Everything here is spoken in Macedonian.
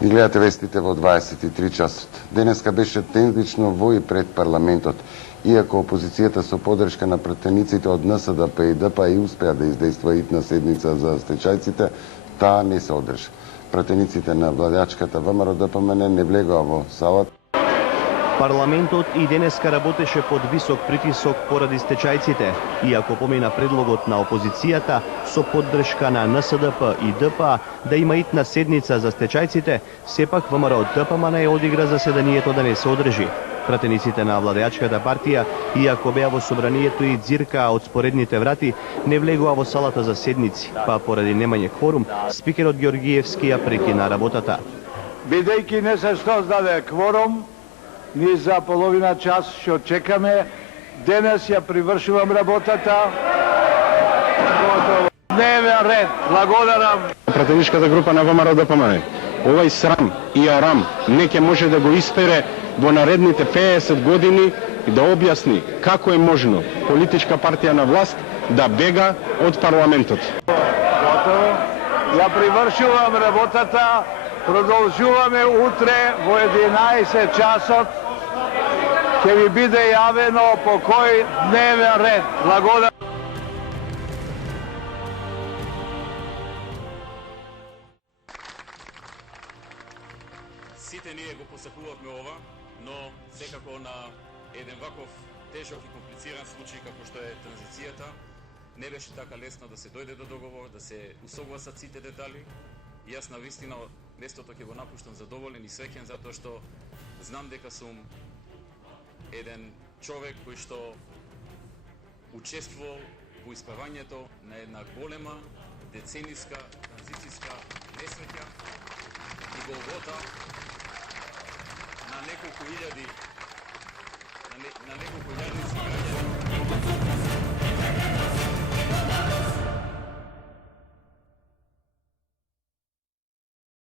И гледате вестите во 23 часот. Денеска беше тензично во и пред парламентот. Иако опозицијата со подршка на пратениците од НСДП и ДПА и успеа да издейства итна седница за стечајците, таа не се одржа. Пратениците на владеачката ВМРО-ДПМН не влегоа во салата. Парламентот и денеска работеше под висок притисок поради стечајците, иако помина предлогот на опозицијата со поддршка на НСДП и ДПА да има итна седница за стечајците, сепак ВМРО-ДПМН одигра заседанието да не се одржи. Пратениците на владеачката партија, иако беа во собранието и дзиркаа од споредните врати, не влегоа во салата за седници, па поради немање кворум, спикерот Георгиевски ја прекина работата. Бидејќи не се создаде кворум, ние за половина час ќе чекаме. Денес ја привршувам работата. Дневен ред. Благодарам. Пратеничката група на ВМРО-ДПМН овај срам и арам не ќе може да го испере во наредните 50 години и да објасни како е можно политичка партија на власт да бега од парламентот. Готово. Ја привршувам работата. Продолжуваме утре во 11 часот. Ќе ви биде јавено по кој дневен ред. Благодарам. Сите ние го посакувавме ова, но секако на еден ваков тежок и комплициран случај како што е транзицијата, не беше така лесно да се дојде до договор, да се усогласат сите детали. И јас на вистина местото ќе го напуштам задоволен и среќен затоа што знам дека сум еден човек кој што учествувал во исправањето на една голема децениска транзицијска несреќа и голгота на неколку илјади граѓани